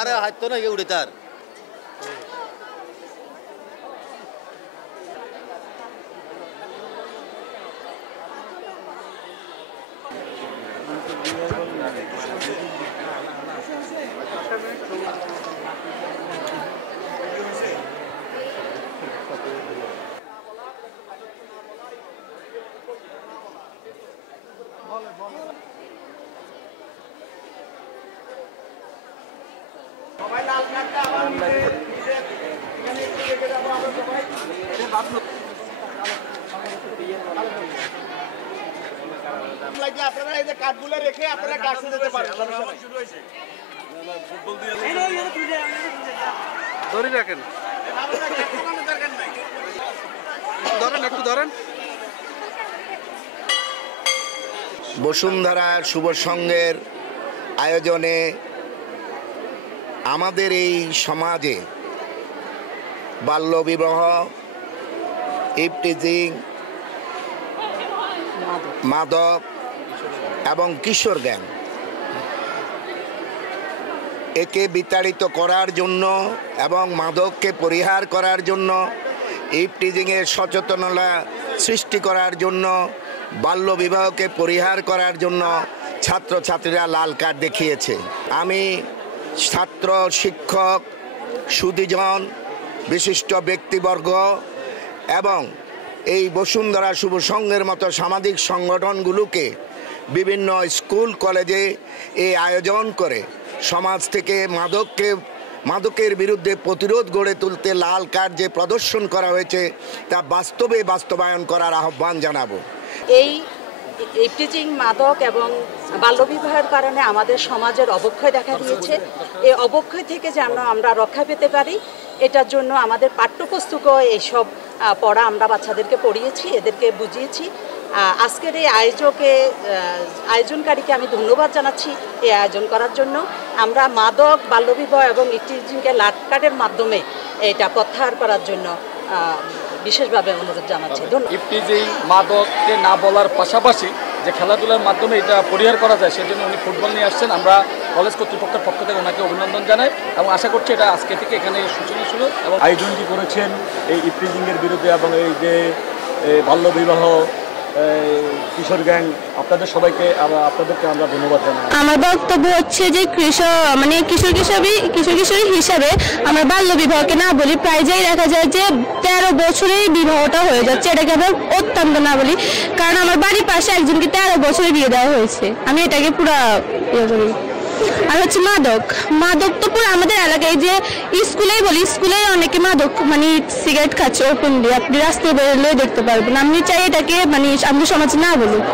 আরে হয়তো না উড়ে তার আপনারা এই যে কাঠগুলো রেখে আপনারা কাছে যেতে পারেন। ধরে রাখেন, ধরেন একটু ধরেন। বসুন্ধরা শুভ সংঘের আয়োজনে আমাদের এই সমাজে বাল্যবিবাহ, ইভটিজিং, মাদক এবং কিশোর গ্যাং একে বিতাড়িত করার জন্য এবং মাদককে পরিহার করার জন্য, ইভটিজিংয়ের সচেতনতা সৃষ্টি করার জন্য, বাল্যবিবাহকে পরিহার করার জন্য ছাত্রছাত্রীরা লাল কার্ড দেখিয়েছে। আমি ছাত্র, শিক্ষক, সুধীজন, বিশিষ্ট ব্যক্তিবর্গ এবং এই বসুন্ধরা শুভ সংঘের মতো সামাজিক সংগঠনগুলোকে বিভিন্ন স্কুল কলেজে এই আয়োজন করে সমাজ থেকে মাদকের বিরুদ্ধে প্রতিরোধ গড়ে তুলতে লাল কার্ড যে প্রদর্শন করা হয়েছে তা বাস্তবে বাস্তবায়ন করার আহ্বান জানাবো। এই ইভটিজিং, মাদক এবং বাল্যবিবাহের কারণে আমাদের সমাজের অবক্ষয় দেখা দিয়েছে। এই অবক্ষয় থেকে যেন আমরা রক্ষা পেতে পারি, এটার জন্য আমাদের পাঠ্যপুস্তকও এইসব পড়া আমরা বাচ্চাদেরকে পড়িয়েছি, এদেরকে বুঝিয়েছি। আজকের এই আয়োজনকারীকে আমি ধন্যবাদ জানাচ্ছি এই আয়োজন করার জন্য। আমরা মাদক, বাল্যবিবাহ এবং ইভটিজিংকে লাল কার্ডের মাধ্যমে এটা প্রত্যাহার করার জন্য বিশেষভাবে অনুরোধ জানাচ্ছি। ইভটিজিং, মাদককে না বলার পাশাপাশি যে খেলাধুলার মাধ্যমে এটা পরিহার করা যায় সেজন্য উনি ফুটবল নিয়ে আসছেন। আমরা কলেজ কর্তৃপক্ষের পক্ষ থেকে ওনাকে অভিনন্দন জানাই এবং আশা করছি এটা আজকে থেকে এখানে সূচনা শুরু। এবং আয়োজনটি করেছেন এই ইভটিজিংয়ের বিরুদ্ধে এবং এই যে বাল্যবিবাহ, কিশোর গ্যাং, আপনাদেরকে আমরা ধন্যবাদ জানাই। আমার বক্তব্য হচ্ছে যে কিশোর কিশোরী হিসাবে আমরা বাল্য বিবাহকে না বলি। প্রায় যাই দেখা যায় যে 13 বছরেই বিবাহটা হয়ে যাচ্ছে, এটাকে আমরা অত্যন্ত না বলি। কারণ আমার বাড়ির পাশে একজনকে 13 বছরে বিয়ে দেওয়া হয়েছে। আমি এটাকে পুরা ইয়ে করি। আর হচ্ছে মাদক তো পুরো আমাদের এলাকায় যে স্কুলেই বলি, স্কুলে অনেকে মাদক সিগারেট খাচ্ছে ওপেনলি, আপনি রাস্তায় বেরোলে দেখতে পারবেন। আমি চাই এটাকে আমাদের সমাজে না বলুক।